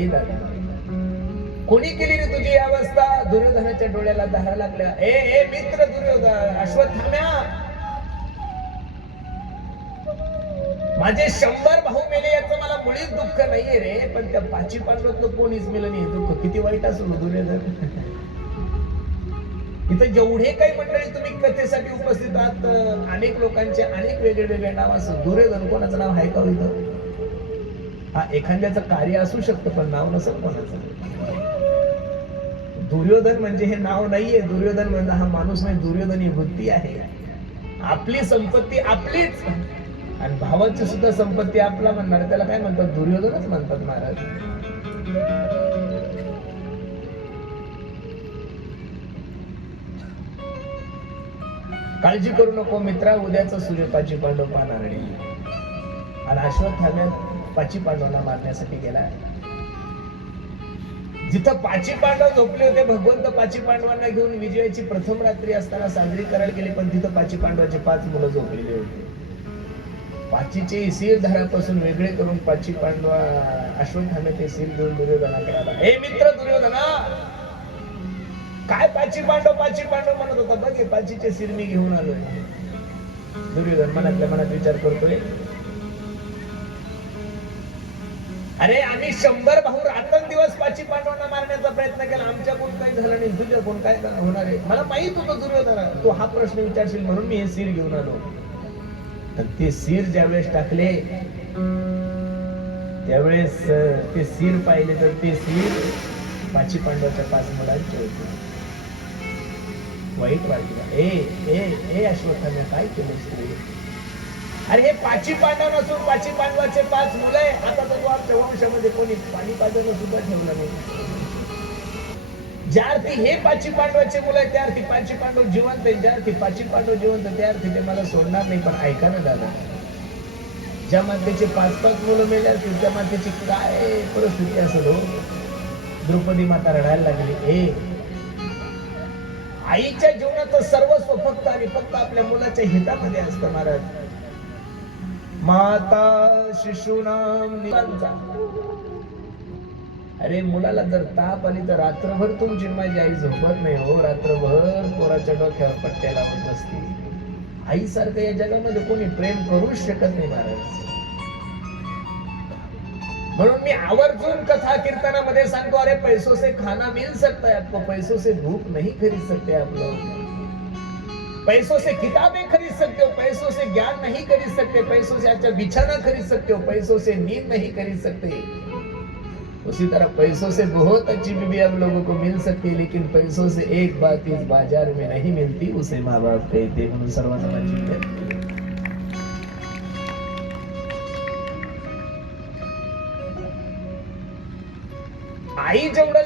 हे दादा कोणी केली रे तुझी अवस्था? दुर्योधनाच्या डोळ्याला धारा लागल्या. ए ए मित्र दुर्योधन अश्वत्थाम्या माझे शंभर भाऊ मेले याचं मला मुळीच दुःख नाहीये रे पण त्या पाची पांडवातलं कोणीच मेलं नाही दुःख. किती वाईट असलो दुर्योधन. इथं जेवढे काही मंडळी तुम्ही कथेसाठी उपस्थित आहात अनेक लोकांचे अनेक वेगळे वेगळे नाव असं. दुर्योधन कोणाचं नाव आहे का हो इथं? हा एखाद्याचं कार्य असू शकतं पण नाव नसत कोणाचं. दुर्योधन म्हणजे हे नाव नाहीये. दुर्योधन म्हणजे हा माणूस नाही दुर्योधन ही वृत्ती आहे. आपली संपत्ती आपलीच. आणि भावाची सुद्धा संपत्ती आपला म्हणणार. त्याला काय म्हणतात? दुर्योधनच म्हणतात महाराज. काळजी करू नको मित्रा उद्याच सूर्यपाची पांडव पाहणार आणि अश्वत्थाम्यात पाची पांडवांना मारण्यासाठी गेला जिथं पाची पांडव झोपले होते भगवंत पाची पांडवांना घेऊन विजयाची प्रथम रात्री असताना साजरी करायला गेली पण तिथं पाची पांडवाचे पाच मुलं झोपलेले होते. पाचीचे सील धारापासून वेगळे करून पाची पांडवा अश्वत्थाम्या ते सील देऊन दुर्योधनाकडे आला. हे मित्र दुर्योधना काय पाची पांडव पाची पांडव म्हणत होता? बघ पाचीचे सील मी घेऊन आलोय. दुर्योधन मनातल्या मनात विचार करतोय अरे आम्ही शंभर भाऊ रात्रंदिवस पाची पांडवांना मारण्याचा प्रयत्न केला. आमच्याकडून काही झालं नाही तुझ्या कोण काय होणार आहे? मला माहीत होतं दुर्योधना तू हा प्रश्न विचारशील म्हणून मी हे सीर घेऊन आलो. तर ते सीर ज्यावेळेस टाकले त्यावेळेस ते सीर पाहिले तर ते सीर पाची पांडवाच्या पाच मुलांचे होते. वाईट वाटलं. ए ए ए अश्वत्थाने काय केलं स्त्री अरे हे पाची पांडव नसून पाची पांडवाचे पाच मुलं आहे आता तर तू आमच्या वंशामध्ये कोणी पाणी पाजवलं सुद्धा ठेवलं नाही. ज्या अर्थी हे पाची पांडवाचे मुलं आहे त्या अर्थी पाची पांडव जिवंत आहे ज्या अर्थी पाची पांडव जिवंत त्या अर्थी ते मला सोडणार नाही. पण ऐका ना दादा ज्या मातेचे पाच पाच मुलं मेल्या असतील त्या मातेची काय परिस्थिती असेल हो? द्रौपदी माता रडायला लागली. हे आईच्या जीवनाचं सर्वस्व फक्त आणि फक्त आपल्या मुलाच्या हितामध्ये असतं महाराज. माता शिशूनाम अरे मुलाला जर ताप आली तर रात्रभर तुमची माझी आई झोपत नाही हो. रात्रभर पोराच्या डोक्यावर पट्ट्या लावत बसते. आईसारखं या जगामध्ये कोणी प्रेम करूच शकत नाही महाराज. म्हणून मी आवर्जून कथा कीर्तनामध्ये सांगतो अरे पैसो से खाना मिल सकता है आपको पैसो से भूक नहीं खरीद सकते आप लोग. पैसों से किताबें खरीद सकते हो, पैसों से ज्ञान नहीं खरीद सकते, पैसों से अच्छा बिछाना खरीद सकते हो, पैसों से नींद नहीं खरीद सकते उसी तरह पैसों से बहुत अच्छी बीवी आप लोगों को मिल सकती है, लेकिन पैसों से एक बात इस बाज़ार में नहीं मिलती, उसे माँ बाप कहते हैं विनंती. आई जेवढं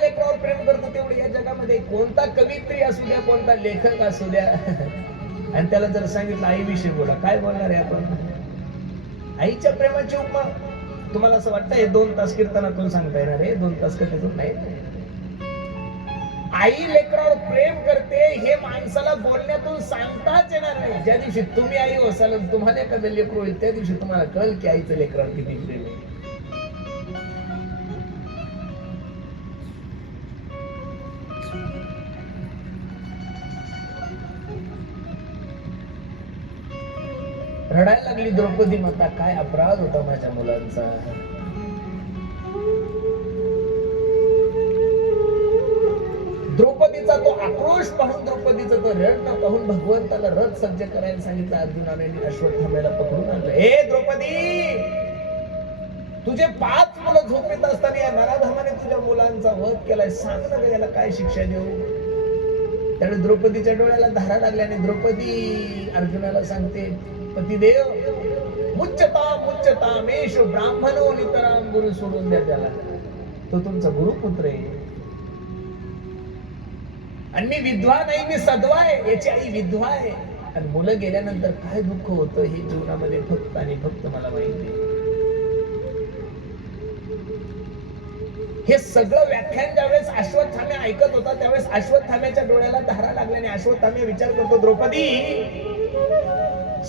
लेकरावर या जगामध्ये कोणता कवित्री असू द्या कोणता लेखक असू द्या. आणि त्याला जर सांगितलं आई विषयी बोला काय बोलणार आहे आपण? आईच्या प्रेमाची उपमा. तुम्हाला असं वाटतं हे दोन तास कीर्तनातून सांगता येणार आहे दोन तास कथेतून नाही आई लेकरावर प्रेम करते हे माणसाला बोलण्यातून सांगताच येणार नाही. ज्या दिवशी तुम्ही आई असाल तुम्हाला एखादं लेकरू होईल त्या दिवशी तुम्हाला कळ की आईचं लेकरावर किती प्रेम लागली द्रौपदी माता काय अपराध होता माझ्या मुलांचा? द्रौपदीचा तो आक्रोश पाहून द्रौपदीचा तो रडणं पाहून भगवंताला रथ सज्ज करायला सांगितलं अर्जुनाने आणि अश्वत्थाम्याला पकडून आणलं. हे द्रौपदी! तुझे पाच मुलं झोपेत असताना या नराधामाने तुझ्या मुलांचा वध केलाय. सांग ना याला काय शिक्षा देऊ? त्याने द्रौपदीच्या डोळ्याला धारा लागल्याने द्रौपदी अर्जुनाला सांगते पतिदेव मुच्चता मुच्चता मेष ब्राह्मणो नितराम गुरु सोडून द्या त्याला. तो तुमचा गुरुपुत्र आहे. आणि मी विधवा आहे मी सद्वा आहे याची आई विधवा आहे. आणि मुलं गेल्यानंतर काय दुःख होतं हे जीवनामध्ये फक्त आणि फक्त मला माहिती आहे. हे सगळं व्याख्यान ज्यावेळेस अश्वत्थाम्या ऐकत होता त्यावेळेस अश्वत्थाम्याच्या डोळ्याला धारा लागल्याने अश्वत्थाम्या विचार करतो द्रौपदी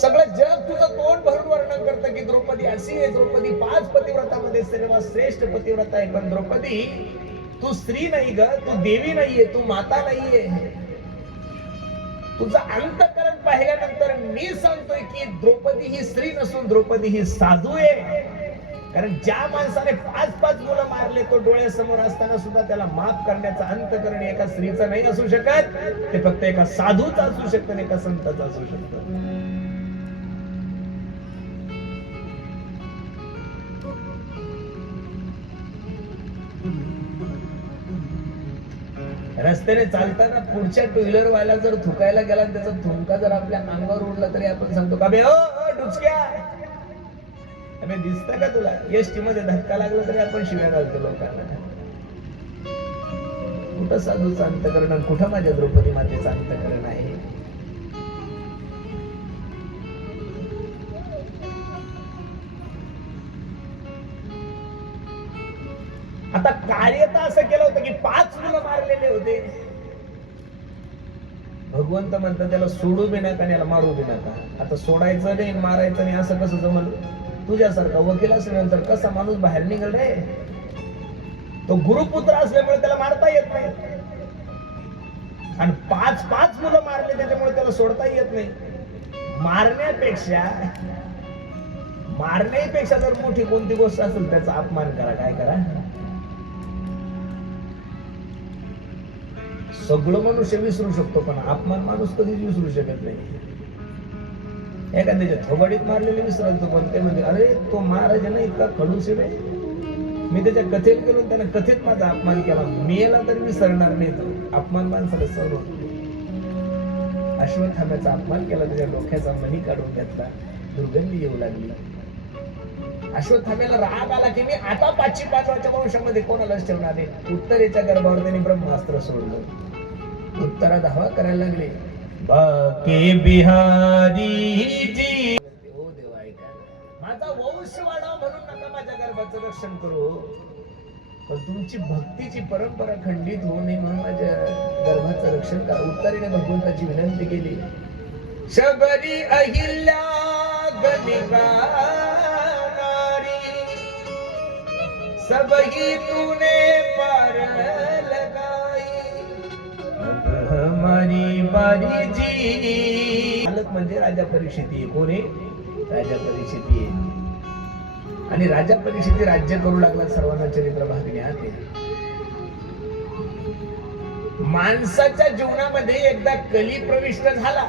सगळं जग तुझं तोंड भरून वर्णन करतं की द्रौपदी अशी आहे. द्रौपदी पाच पतिव्रतामध्ये सर्वात श्रेष्ठ पतिव्रता आहे. पण द्रौपदी तू स्त्री नाही ग तू देवी नाहीये तू माता नाहीये. तुझं अंतकरण पाहिल्यानंतर मी सांगतोय की द्रौपदी ही स्त्री नसून द्रौपदी ही साधू आहे. कारण ज्या माणसाने पाच पाच मुलं मारले तो डोळ्यासमोर असताना सुद्धा त्याला माफ करण्याचं अंतकरण एका स्त्रीचं नाही असू शकत. ते फक्त एका साधूच असू शकतं एका संताचं असू शकतं. रस्त्याने चालताना पुढच्या टू व्हीलर वाला जर थुकायला गेला त्याचा थुंका जर आपल्या अंगावर उडला तरी आपण सांगतो का बे ओ डुचक्या. अबे दिसत का तुला? एसटी मध्ये धक्का लागला तरी आपण शिव्या घालतो लोकांना. कुठं साधूचं अंतकरण कुठं माझ्या द्रौपदी मातेचं अंतकरण आहे? कार्य असं केलं होतं की पाच मुलं मारलेले होते. भगवंत म्हणतात त्याला सोडू बी नका आणि याला मारू बी नका. आता सोडायचं नाही मारायचं नाही असं कसं जमल? तुझ्यासारखा वकील असल्यानंतर कसा माणूस बाहेर निघल रे? तो गुरुपुत्र असल्यामुळे त्याला मारता येत नाही. आणि पाच पाच मुलं मारले त्याच्यामुळे त्याला सोडता येत नाही. मारण्यापेक्षा मारण्यापेक्षा जर मोठी कोणती गोष्ट असेल त्याचा अपमान करा. काय करा? सगळं मनुष्य विसरू शकतो पण अपमान माणूस कधीच विसरू शकत नाही. एखाद्याच्या थोबाडीत मारलेले विसरायचो पण ते म्हणजे अरे तो महाराज ना इतका खडूस आहे मी त्याच्या कथेत गेलो त्याने कथेत माझा अपमान केला. मेला तरी विसरणार नाही तो. अपमान माणसाला सर्व अश्वत्थाम्याचा अपमान केला त्याच्या डोक्याचा मणी काढून घेतला दुर्गंधी येऊ लागली. अश्वत्थाम्याला राग आला की मी आता पाचशे पाचवाच्या वंशामध्ये कोणालाच ठेवणार आहे उत्तरेच्या गर्भावर त्यांनी ब्रह्मास्त्र सोडलं. उत्तरा धावा करायला लागले. बाके बिहारी जी हो देवा ऐका. माझा वंश वाढा म्हणून नका माझ्या गर्भाचं रक्षण करू. पण तुमची भक्तीची परंपरा खंडित होऊ नये म्हणून माझ्या गर्भाचं रक्षण करा. उत्तरेने भगवंताची विनंती केली. शबरी अहिल्या सबही तूने पार अब हमारी बारी जी मालक म्हणजे राजा परीक्षिती आहे कोण आहे राजा परीक्षिती आहे आणि राजा परीक्षिती राज्य करू लागला सर्वांना चरित्र भागण्यात माणसाच्या जीवनामध्ये एकदा कली प्रविष्ट झाला.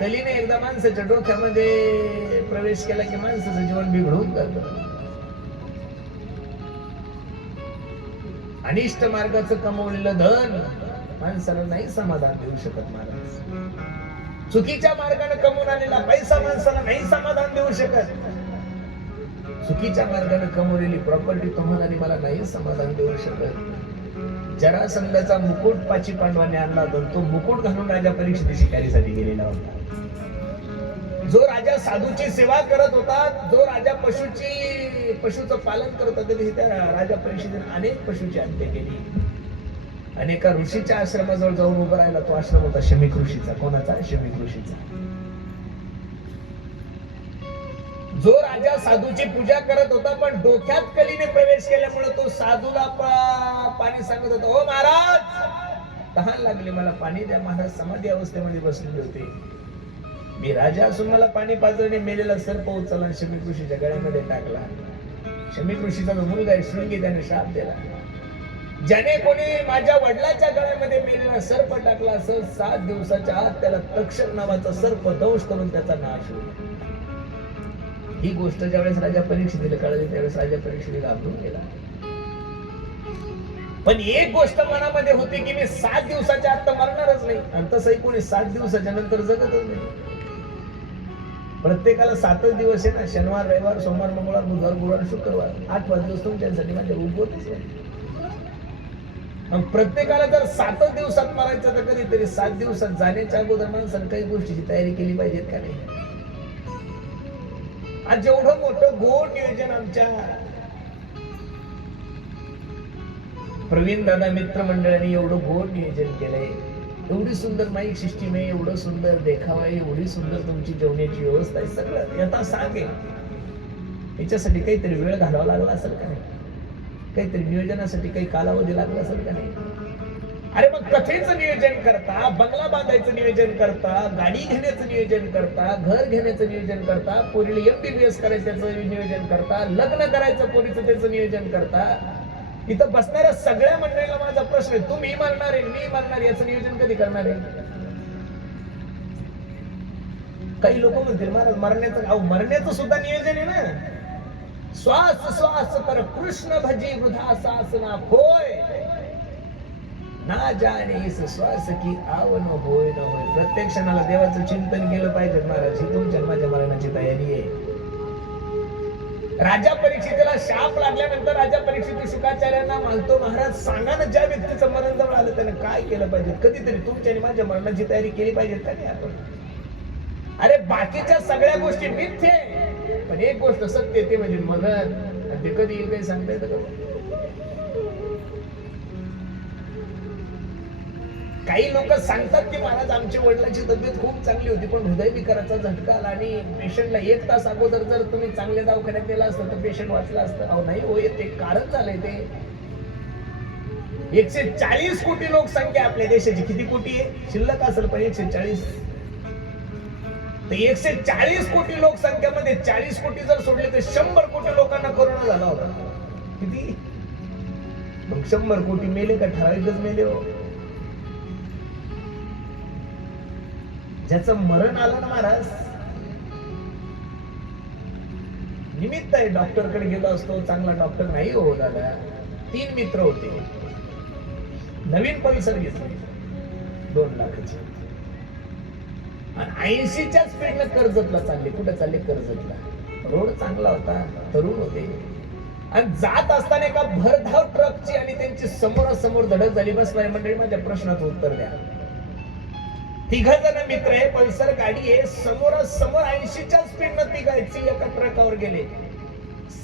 कलीने एकदा माणसाच्या डोक्यामध्ये प्रवेश केला की माणसाचं जीवन बिघडून जात. अनिष्ट मार्गाचं कमवलेलं धन. माणसाला नाही समाधान देऊ शकत महाराज. चुकीच्या मार्गाने कमवून आलेला पैसा माणसाला नाही समाधान देऊ शकत. चुकीच्या मार्गाने कमवलेली प्रॉपर्टी तुम्हाला आणि मला नाही समाधान देऊ शकत. जरासंधाचा मुकुट पाची पांडवाने आणला तर तो मुकुट घालून राजा परीक्षित शिकारीसाठी गेलेला होता. जो राजा साधूची सेवा करत होता जो राजा पशुची पशुचं पालन करत होता त्याने त्या राजा परीक्षेने अनेक पशुची हत्या केली. आणि एका ऋषीच्या आश्रमाजवळ जाऊन उभा राहिला तो आश्रम होता शमिक ऋषीचा कोणाचा? शमिक ऋषीचा जो राजा साधूची पूजा करत होता पण डोक्यात कलीने प्रवेश केल्यामुळे तो साधूला पाणी सांगत होता हो महाराज तहान लागली मला पाणी द्या महाराज समाधी अवस्थेमध्ये बसलेले होते. मी राजा असून मला पाणी पाजवणे मेलेला सर्प उचलला आणि ऋषीच्या गळ्यामध्ये टाकला. शमी ऋषीचा जो मुलगा आहे शृंगी त्याने श्राप दिला. ज्याने कोणी माझ्या वडिलाच्या गळ्यामध्ये मेलेला सर्प टाकला असं सात दिवसाच्या आत त्याला तक्षक नावाचा सर्प दंश करून त्याचा नाश होईल. ही गोष्ट ज्यावेळेस राजा परीक्षितीला कळली त्यावेळेस राजा परीक्षितीला घाबरून गेला पण एक गोष्ट मनामध्ये होती की मी सात दिवसाच्या आत तर मरणारच नाही. आणि तसंही कोणी सात दिवसाच्या नंतर जगतच नाही. प्रत्येकाला सातच दिवस आहे ना शनिवार रविवार सोमवार मंगळवार बुधवार गुरुवार शुक्रवार आठवा दिवस तुमच्यासाठी माझ्या उद्भवतच नाही. मग प्रत्येकाला जर सातच दिवसात मारायचं तर कधीतरी सात दिवसात जाण्याच्या अगोदर माणसानं काही गोष्टीची तयारी केली पाहिजेत का नाही? आज जेवढं मोठं गोड नियोजन आमच्या प्रवीण दादा मित्र मंडळाने एवढं गोड नियोजन केलंय. एवढी सुंदर माईक सिस्टीम आहे एवढं सुंदर देखावा आहे एवढी सुंदर तुमची जेवण्याची व्यवस्था आहे सगळं. यथा सांगे याच्यासाठी काहीतरी वेळ घालावा लागला असेल का नाही? काहीतरी नियोजनासाठी काही कालावधी लागला असेल का नाही? अरे मग कथेचं नियोजन करता बंगला बांधायचं नियोजन करता गाडी घेण्याचं नियोजन करता घर घेण्याचं नियोजन करता पोरीला एमबीबीएस करायचं त्याचं नियोजन करता लग्न करायचं पोरीचं त्याचं नियोजन करता इथं बसणाऱ्या सगळ्या मंडळीला माझा प्रश्न आहे तुम्ही मरणार आहे मी मरणार याचं नियोजन कधी करणार आहे? काही लोक म्हणतील महाराज मरण्याचं अहो मरण्याचं सुद्धा नियोजन आहे ना. श्वास श्वास पर कृष्ण भजी वृथा सासना होय ना जाने इस श्वास की आवन होय न होय। प्रत्येक क्षणाला देवाचं चिंतन केलं पाहिजे महाराज. ही तुमच्या माझ्या मरणाची तयारी आहे. राजा परीक्षितेला शाप लागल्यानंतर राजा परीक्षित शुकाचार्यांना मानतो महाराज सांगा ना ज्या व्यक्तीचं मरण जवळ आलं त्यानं काय केलं पाहिजे? कधीतरी तुमच्या आणि माझ्या मरणाची तयारी केली पाहिजे का नाही आपण? अरे बाकीच्या सगळ्या गोष्टी मिथ्य पण एक गोष्ट सत्य ते म्हणजे मरण आणि ते कधी येईल काही सांगता येतं काही लोक सांगतात की महाराज आमच्या वडिलांची तब्येत खूप चांगली होती पण हृदयविकाराचा झटका आला आणि पेशंटला एक तास अगोदर जर तुम्ही चांगल्या दवाखान्यात गेला असतं तर पेशंट वाचला असतं. अहो नाही हो ते कारण झालंय ते. एकशे चाळीस कोटी लोकसंख्या आपल्या देशाची. किती कोटी आहे? शिल्लक असेल पण एकशे चाळीस. तर एकशे चाळीस कोटी लोकसंख्येमध्ये चाळीस कोटी जर सोडले तर शंभर कोटी लोकांना कोरोना झाला होता. किती? मग शंभर कोटी मेले का? ठराविकच मेले हो. ज्याचं मरण आलं ना महाराज निमित्त आहे डॉक्टरकडे गेलो असतो चांगला डॉक्टर नाही हो दादा. तीन मित्र होते. नवीन पल्सर घेतले. दोन लाखाची. आणि ऐंशीच्या स्पीडला कर्जतला चालले. कुठे चालले? कर्जतला. रोड चांगला होता. तरुण होते. आणि जात असताना एका भरधाव ट्रकची आणि त्यांची समोरासमोर धडक झाली. बस माझ्या मंडळी माझ्या प्रश्नाचं उत्तर द्या. तिघ जण मित्र आहे. पल्सर गाडी आहे. समोरासमोर ऐंशीच्या स्पीडनं तिघायची एका ट्रकावर गेले.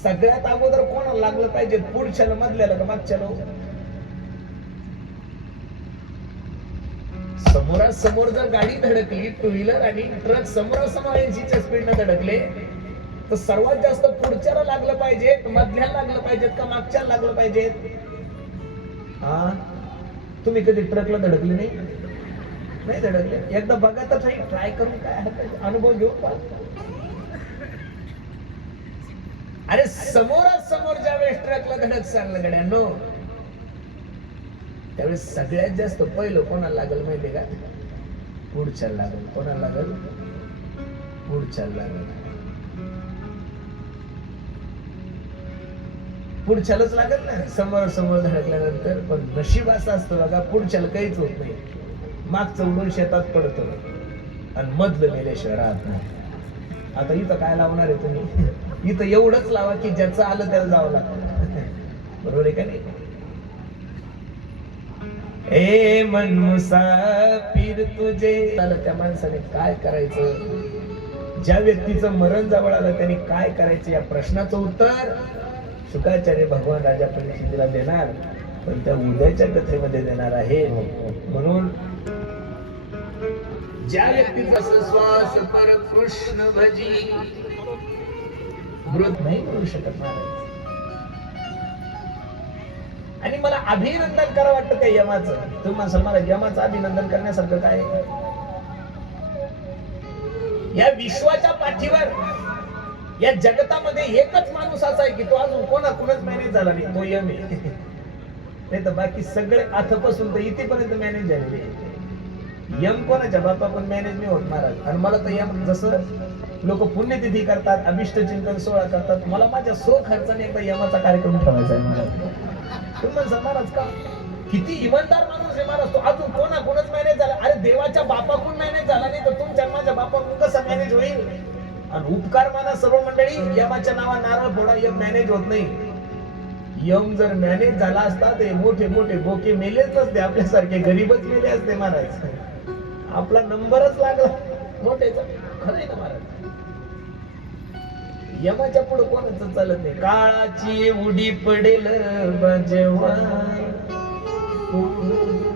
सगळ्यात अगोदर कोणाला लागलं पाहिजे? पुढच्याला मधल्याला मागच्या मागच्याला समोरासमोर जर गाडी धडकली टू व्हीलर आणि ट्रक समोरासमोर ऐंशीच्या स्पीडनं धडकले तर सर्वात जास्त पुढच्याला लागलं पाहिजे मधल्याला लागलं पाहिजेत का मागच्याला लागलं पाहिजेत? हा? तुम्ही कधी ट्रकला धडकले नाही? नाही धडकले. एकदा बघा तर ट्राय करून काय अनुभव घेऊन पहा. अरे समोरासमोर ज्या वेळेस ट्रकला धडक सांगलं गड्यांनो त्यावेळेस सगळ्यात जास्त पहिलं कोणाला लागल माहितीये का? पुढच्या लागल. कोणाला लागल? पुढच्या लागल. पुढच्यालाच लागल ना. समोर समोर धडकल्यानंतर. पण नशीब असं असतं बघा पुढच्याला काहीच होत नाही. मागचं उडून शेतात पडतं. आणि मधलं मेल्याशिवाय राहत नाही. आता इथं काय लावणार आहे तुम्ही? इथं एवढंच लावा की ज्याचं आलं त्याला जावं लागतं. बरोबर आहे का नाही? ए मन मुसाफिर तुझे. त्या माणसाने काय करायचं? ज्या व्यक्तीचं मरण जवळ आलं त्याने काय करायचं या प्रश्नाचं उत्तर शुकाचार्य भगवान राजा परीक्षितीला देणार. पण त्या उद्याच्या कथेमध्ये देणार आहे म्हणून ज्या व्यक्तीचा श्वास पर कृष्ण भजी मृत नाही करू शकत महाराज. आणि मला अभिनंदन करा वाटतं काय यमाचं? तुम्हाला मला यमाचं अभिनंदन करण्यासारखं काय या विश्वाच्या पाठीवर या जगतामध्ये एकच माणूस असा आहे की तो अजून कोणा कुणाच मॅनेज झाला नाही. तो यम आहे. नाही तर बाकी सगळे आथपासून तर इथेपर्यंत मॅनेज झालेले यम कोणाच्या बापा पण मॅनेज नाही होत महाराज? आणि मला तर यम जसं लोक पुण्यतिथी करतात अभिष्ट चिंतन सोहळा करतात मला माझ्या सो खर्चाने एकदा यमाचा कार्यक्रम ठेवायचा आहे महाराज. तुम्ही म्हणता महाराज का? किती इमानदार माणूस आहे महाराज तो. अजून कोणा कोणच मॅनेज झाला? अरे देवाच्या बापाकडून मॅनेज झाला नाही तर तुमच्या माझ्या बापाकडून कसं मॅनेज होईल? आणि उपकार माना सर्व मंडळी यमाच्या नावा नारळ फोडा यम मॅनेज होत नाही. यम जर मॅनेज झाला असता ते मोठे मोठे बोके मेलेच नसते आपल्यासारखे गरीबच मेले असते महाराज. आपला नंबरच लागला. मोठेचा खरं आहे ना महाराज? यमाच्या पुढे कोणाच चालत नाही? काळाची उडी पडेल जेव्हा.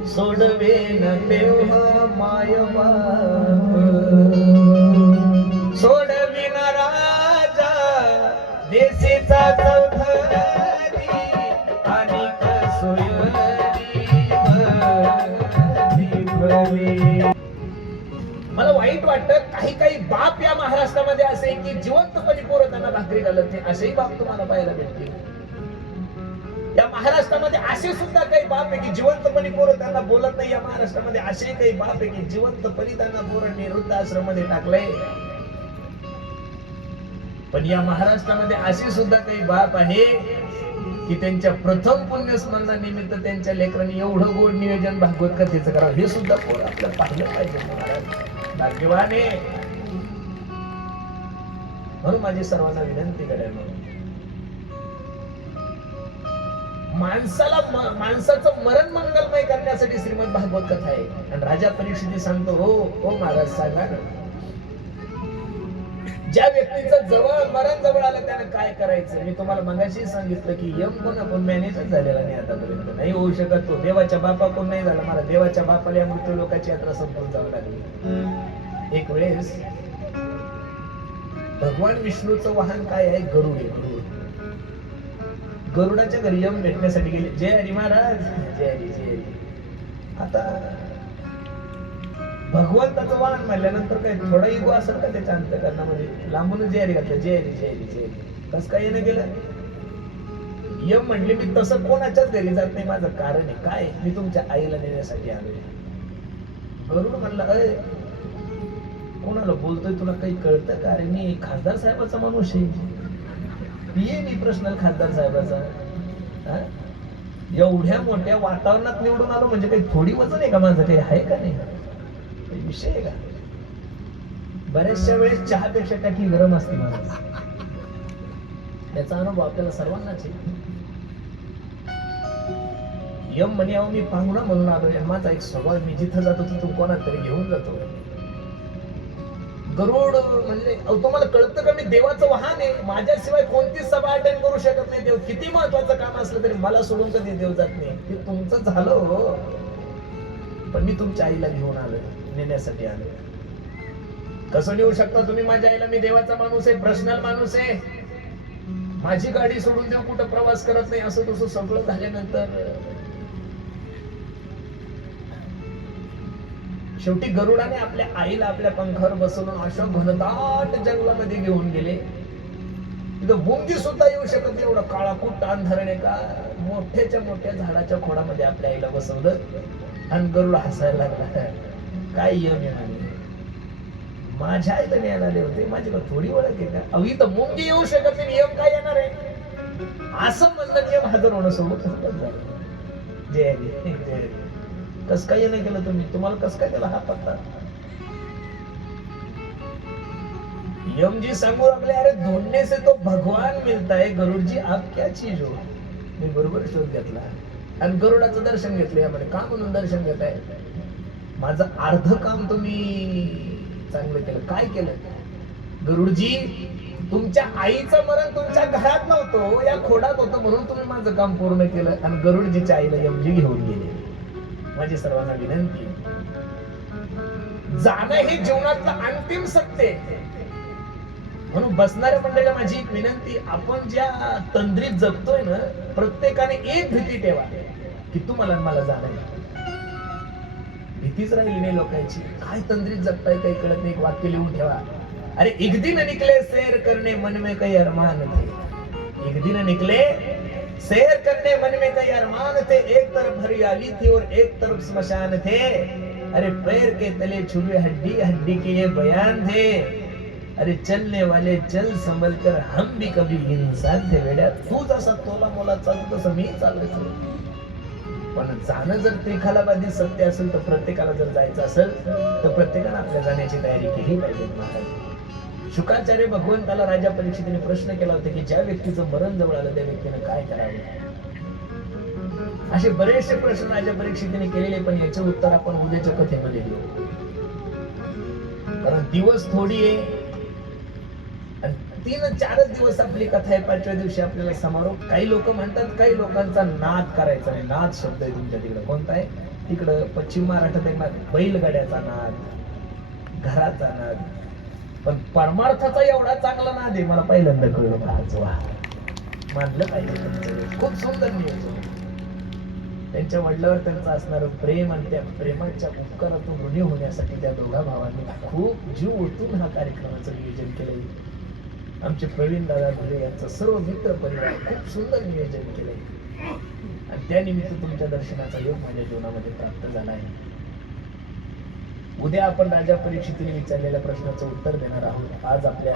सोडवे न तेव्हा माय बाप. राजा देशीचा चौधरी आणि कसोयरी. मला वाईट वाटतं काही काही बाप या महाराष्ट्रामध्ये असे की जिवंतपणे पोरं त्यांना भाकरी घालत नाही असेही बाप तुम्हाला पाहायला भेटतील. या महाराष्ट्रामध्ये असे सुद्धा काही बाप आहे की जिवंतपणे पोरं त्यांना बोलत नाही या महाराष्ट्रामध्ये असे काही बाप आहे की जिवंतपणे त्यांना पोरं निवृत्त आश्रममध्ये टाकलंय पण या महाराष्ट्रामध्ये असे सुद्धा काही बाप आहे की त्यांच्या प्रथम पुण्यस्मरणानिमित्त त्यांच्या लेकरांनी एवढं गोड नियोजन भागवत कथेचं करावं. हे सुद्धा पोर आपल्याला पाहिलं पाहिजे. भाग्यवान आहे म्हणून माझी सर्वांना विनंती करायला म्हणून. माणसाला माणसाचं मरण मंगलमय करण्यासाठी श्रीमद भागवत कथा आहे. आणि राजा परीक्षिती सांगतो हो हो महाराज सांगा ज्या व्यक्तीचं जवळ मरण जवळ आलं त्यानं काय करायचं? मी तुम्हाला मगाशी सांगितलं की यम कोण आपण मॅनेजच झालेला नाही आतापर्यंत. नाही होऊ शकत तो. देवाच्या बापा कोण नाही झाला. मला देवाच्या बापाला या मृत्यू लोकांची यात्रा संपून जावं लागली. एक वेळेस भगवान विष्णूचं वाहन काय आहे? गरुड आहे गरुड. गरुडाच्या घरी यम भेटण्यासाठी गेले. जय हरी महाराज. जय हरी जय हरी. आता भगवंताचं वाहन म्हणल्यानंतर काय थोडा इगो असेल का त्याच्या अंतकरणामध्ये? लांबून जय हरी घातलं. जय हरी जय हरी जय हरी. कस काय येणं गेलं? यम म्हणले मी तसं कोणाच्याच घरी जात नाही. माझं कारण आहे. काय मी तुमच्या आईला नेण्यासाठी आलोय. गरुड म्हणलं अय कोणाला बोलतोय तुला काही कळतं का? अरे मी खासदार साहेबाचा माणूस आहे. पीए मी प्रश्नल खासदार साहेबाचा. एवढ्या मोठ्या वातावरणात निवडून आलो म्हणजे काही थोडी वजन आहे का माझं? काही आहे का नाही? काही विषय आहे का? बऱ्याचशा वेळेस चहापेक्षा टाकी गरम असते माझा. त्याचा अनुभव आपल्याला सर्वांनाच आहे. यम म्हणे अहो मी पाहुणा म्हणून आलो यमाचा एक स्वभाव मी जिथं जातो तिथून कोणात तरी घेऊन जातो. गरुड म्हणजे अहो, तुम्हाला कळतं का मी देवाचं वाहन आहे? माझ्याशिवाय कोणतीच सभा अटेंड करू शकत नाही देव. किती महत्वाचं काम असलं तरी मला सोडून कधी देव जात नाही. ते तुमचं झालं हो. पण मी तुमच्या आईला घेऊन आलो नेण्यासाठी आलो कसं नेऊ शकता तुम्ही माझ्या आईला? मी देवाचा माणूस आहे प्रश्नल माणूस आहे. माझी गाडी सोडून देऊ कुठं प्रवास करत नाही असं तसं सगळं झाल्यानंतर शेवटी गरुडाने आपल्या आईला आपल्या पंखावर बसवून अशोक घनदाट जंगलामध्ये घेऊन गेले. तिथं बुंदी सुद्धा येऊ शकत नाही एवढं काळाकूट कुट्ट धरण का मोठ्याच्या मोठ्या झाडाच्या खोडामध्ये आपल्या आईला बसवलं आणि गरुड हसायला लागला. काय यम येणार म्हणे. माझ्या आईला न्यायला आले होते माझी का थोडी ओळख आहे का? अहो इथं मुंगी येऊ शकत नाही नियम काय येणार आहे? असं म्हणलं नियम हजर होणं सोबत झालं. जय जय कस काय नाही केलं तुम्ही? तुम्हाला कस काय केला हा पत्ता यमजी सांगू लागले अरे ढूंढने से तो भगवान मिलता है गरुड जी आप क्या चीज हो? मी बरोबर शोध घेतला. आणि गरुडाचं दर्शन घेतलं यामध्ये का म्हणून दर्शन घेत आहे माझं अर्ध काम तुम्ही चांगलं केलं. काय केलं? गरुडजी तुमच्या आईचं मरण तुमच्या घरात नव्हतं या खोडात होतं म्हणून तुम्ही माझं काम पूर्ण केलं. आणि गरुडजीच्या आईला यमजी घेऊन गेले. माझी सर्वांना विनंती जाणं हे जीवनातलं अंतिम सत्य आहे. म्हणून बसणाऱ्या मंडळीला माझी एक विनंती आपण ज्या तंद्रीत जगतोय ना प्रत्येकाने एक भीती ठेवा की तुम्हाला मला मला जाणं भीतीच राहिली नाही लोकांची. काय तंद्रीत जगताय काही कळत नाही एक वाक्य लिहून ठेवा. अरे एक दिन निकले सैर करणे मन में काही अरमान थे. एक दिन निकले सैर करने मन में कई अरमान थे एक तरफ हरियाली थी और एक तरफ स्मशान थे। अरे पैर के तले छुए हड्डी हड्डी के ये बयान थे। अरे चलने वाले चल संभल कर हम भी कभी इंसान थे वेड्या तू जसा तोला मोला चालतो तसं मी चालायचो पण जाणं जर त्रिखालाबादी सत्य असेल तर प्रत्येकाला जर जायचं असेल तर प्रत्येकानं आपल्या जाण्याची तयारी केली पाहिजे महाराज. शुकाचार्य भगवंताला राजा परीक्षितेने प्रश्न केला होता की ज्या व्यक्तीचं मरण जवळ आलं त्या व्यक्तीने काय करावं? असे बरेचसे प्रश्न राजा परीक्षितेने केलेले पण याचे उत्तर आपण उद्याच्या कथेमध्ये देऊ. कारण दिवस थोडी आहे तीन चारच दिवस आपली कथा आहे पाचव्या दिवशी आपल्याला समारोप. काही लोक म्हणतात काही लोकांचा नाद करायचा नाही. नाद शब्द आहे तुमच्या तिकडे. कोणता आहे? तिकडं पश्चिम महाराष्ट्रात एक बैलगाड्याचा नाद घराचा नाद. पण परमार्थाचा एवढा चांगला नाद आहे मला पहिल्यांदा कळलं वा मानलं पाहिजे खूप सुंदर नियोजन. त्यांच्या वडिलांवर त्यांचं असणारं प्रेम आणि त्या प्रेमाच्या उपकारातून ऋणी होण्यासाठी त्या दोघा भावांनी खूप जीव ओतून हा कार्यक्रमाचं नियोजन केलंय. आमचे प्रवीण दादा धुरे यांचं सर्व मित्र परिवार खूप सुंदर नियोजन केलंय. आणि त्यानिमित्त तुमच्या दर्शनाचा योग माझ्या जीवनामध्ये प्राप्त झाला आहे. उद्या आपण राजा परीक्षितीने विचारलेल्या प्रश्नाचं उत्तर देणार आहोत. आज आपल्या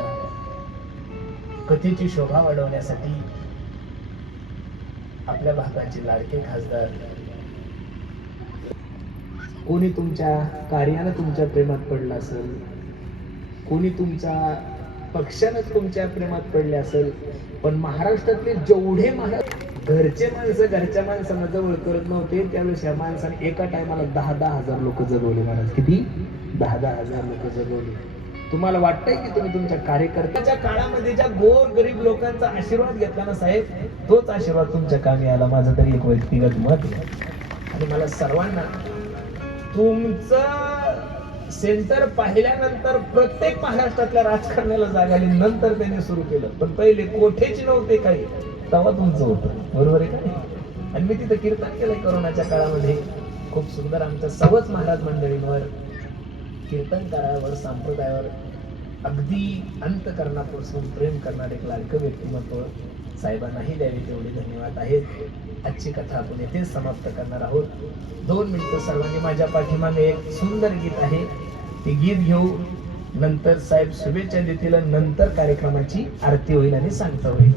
कथेची शोभा वाढवण्यासाठी आपल्या भागाचे लाडके खासदार कोणी तुमच्या कार्यानं तुमच्या प्रेमात पडलं असेल? कोणी तुमच्या पक्षानं तुमच्या प्रेमात पडले असेल? पण महाराष्ट्रातले जेवढे महाराज घरचे माणसं घरच्या माणसांना जवळ करत नव्हते. त्यावेळेस या माणसाने एका टायमाला दहा दहा हजार लोक जगवले महाराज. किती? दहा दहा हजार लोक जगवले. तुम्हाला वाटतंय की तुम्ही तुमच्या कार्यकर्त्याच्या काळामध्ये ज्या गोर गरीब लोकांचा आशीर्वाद घेतला ना साहेब तोच आशीर्वाद तुमच्या कामी आला. माझं तरी एक व्यक्तिगत मत आहे. आणि मला सर्वांना तुमचं सेंटर पाहिल्यानंतर प्रत्येक महाराष्ट्रातल्या राजकारण्याला जागा आली. नंतर त्याने सुरू केलं. पण पहिले कोठेच नव्हते काही. तेव्हा तुमचं होतं. बरोबर आहे का आणि मी तिथं कीर्तन केलंय करोनाच्या काळामध्ये. खूप सुंदर आमच्या सवच महाराज मंडळींवर कीर्तनकारावर संप्रदायावर अगदी अंतकरणापासून प्रेम करणारे एक लाडकं व्यक्तिमत्व साहेबांनाही द्यावे तेवढे धन्यवाद आहेत. आजची कथा आपण येथेच समाप्त करणार आहोत. दोन मिनिटं सर्वांनी माझ्या पाठीमागे एक सुंदर गीत आहे. ते गीत घेऊ. नंतर साहेब शुभेच्छा देतील नंतर कार्यक्रमाची आरती होईल आणि सांगता होईल.